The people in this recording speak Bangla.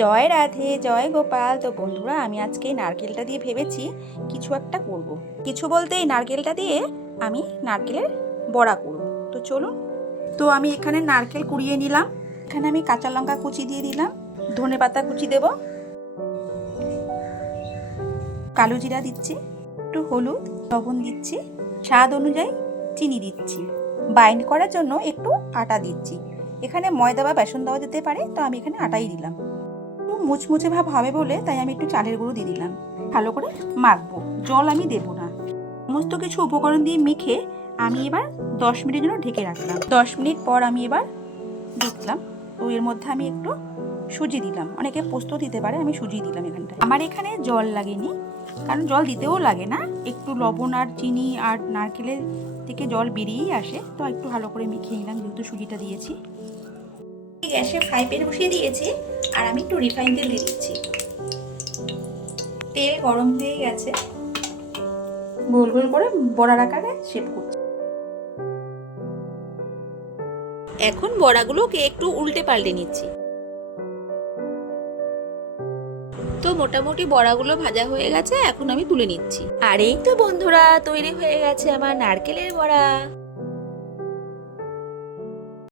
জয় রাধে, জয় গোপাল। তো বন্ধুরা, আমি আজকে এই নারকেলটা দিয়ে ভেবেছি কিছু একটা করব। কিছু বলতে এই নারকেলটা দিয়ে আমি নারকেলের বড়া করব। তো চলুন। তো আমি এখানে নারকেল কুড়িয়ে নিলাম। এখানে আমি কাঁচা লঙ্কা কুচি দিয়ে দিলাম, ধনেপাতা কুচি দেব, কালো জিরা দিচ্ছি, একটু হলুদ, লবণ দিচ্ছি, স্বাদ অনুযায়ী চিনি দিচ্ছি, বাইন্ড করার জন্য একটু আটা দিচ্ছি। এখানে ময়দা বা বেসন দেওয়া যেতে পারে, তো আমি এখানে আটাই দিলাম। মুচমুচে ভাব হবে বলে তাই আমি একটু চালের গুঁড়ো দিয়ে দিলাম। ভালো করে মাখবো, জল আমি দেব না। সমস্ত কিছু উপকরণ দিয়ে মেখে আমি এবার 10 মিনিটের জন্য ঢেকে রাখলাম। 10 মিনিট পর আমি এবার দেখলাম, তো এর মধ্যে আমি একটু সুজি দিলাম। অনেকে পোস্ত দিতে পারে, আমি সুজি দিলাম এখানটায়। আমার এখানে জল লাগেনি, কারণ জল দিতেও লাগে না। একটু লবণ আর চিনি আর নারকেলের থেকে জল বেরিয়েই আসে। তো একটু ভালো করে মেখে নিলাম, যেহেতু সুজিটা দিয়েছি। গ্যাসে ফ্রাই প্যান বসিয়ে দিয়েছি, আর আমি একটু রিফাইন তেল দিয়ে দিচ্ছি। তেল গরম হয়ে গেছে, গোল গোল করে বড়ার আকারে শেপ করছি। এখন বড়াগুলোকে একটু উল্টে পাল্টে নিচ্ছি। তো মোটামুটি বড়াগুলো ভাজা হয়ে গেছে, এখন আমি তুলে নিচ্ছি। আর এই তো বন্ধুরা, তৈরি হয়ে গেছে আমার নারকেলের বড়া।